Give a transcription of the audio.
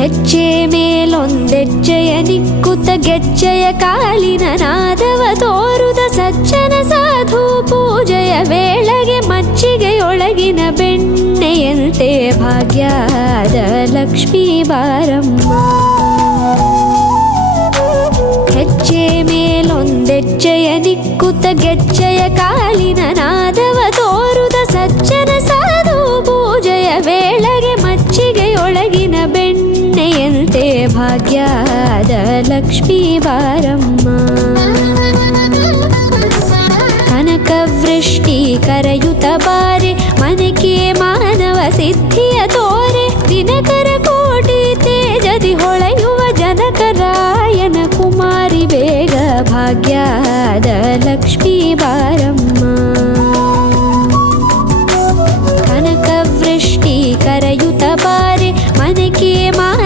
ಹೆಜ್ಜೆ ಮೇಲೊಂದೆಜ್ಜೆಯ ನಿಕ್ಕುತ ಗೆಜ್ಜೆಯ ಕಾಲಿನ ನಾದವ ತೋರುದ ಸಜ್ಜನ ಸಾಧು ಪೂಜೆಯ ವೇಳೆಗೆ ಮಜ್ಜಿಗೆಯೊಳಗಿನ ಬೆಣ್ಣೆಯಂತೆ ಭಾಗ್ಯದ ಲಕ್ಷ್ಮೀ ಬಾರಮ್ಮ. ಹೆಜ್ಜೆ ಮೇಲೊಂದೆಜ್ಜೆಯ ನಿಕ್ಕುತ ಗೆಜ್ಜೆಯ ಕಾಲಿನ ನಾದವ ತೋರುದ ಸಜ್ಜನ ಸಾಧು ಪೂಜೆಯ ವೇಳೆಗೆ ಮಜ್ಜಿಗೆಯೊಳಗಿನ ಬೆಣ್ಣೆಯಂತೆ ಭಾಗ್ಯದ ಲಕ್ಷ್ಮೀ ಬಾರಮ್ಮ. ಕನಕವೃಷ್ಟಿ ಕರೆಯುತ ಬಾರೆ ಮನಕೆ ಮಾನವ ಸಿದ್ಧಿಯ ತೋರೆ ದಿನಕರ ಕೋಟಿ ತೇಜದಿ ಹೊಳೆಯುವ ಜನಕರಾಯನ ಕುಮಾರಿ ಬೇಗ ಭಾಗ್ಯದ ಲಕ್ಷ್ಮೀ ಬಾರಮ್ಮ.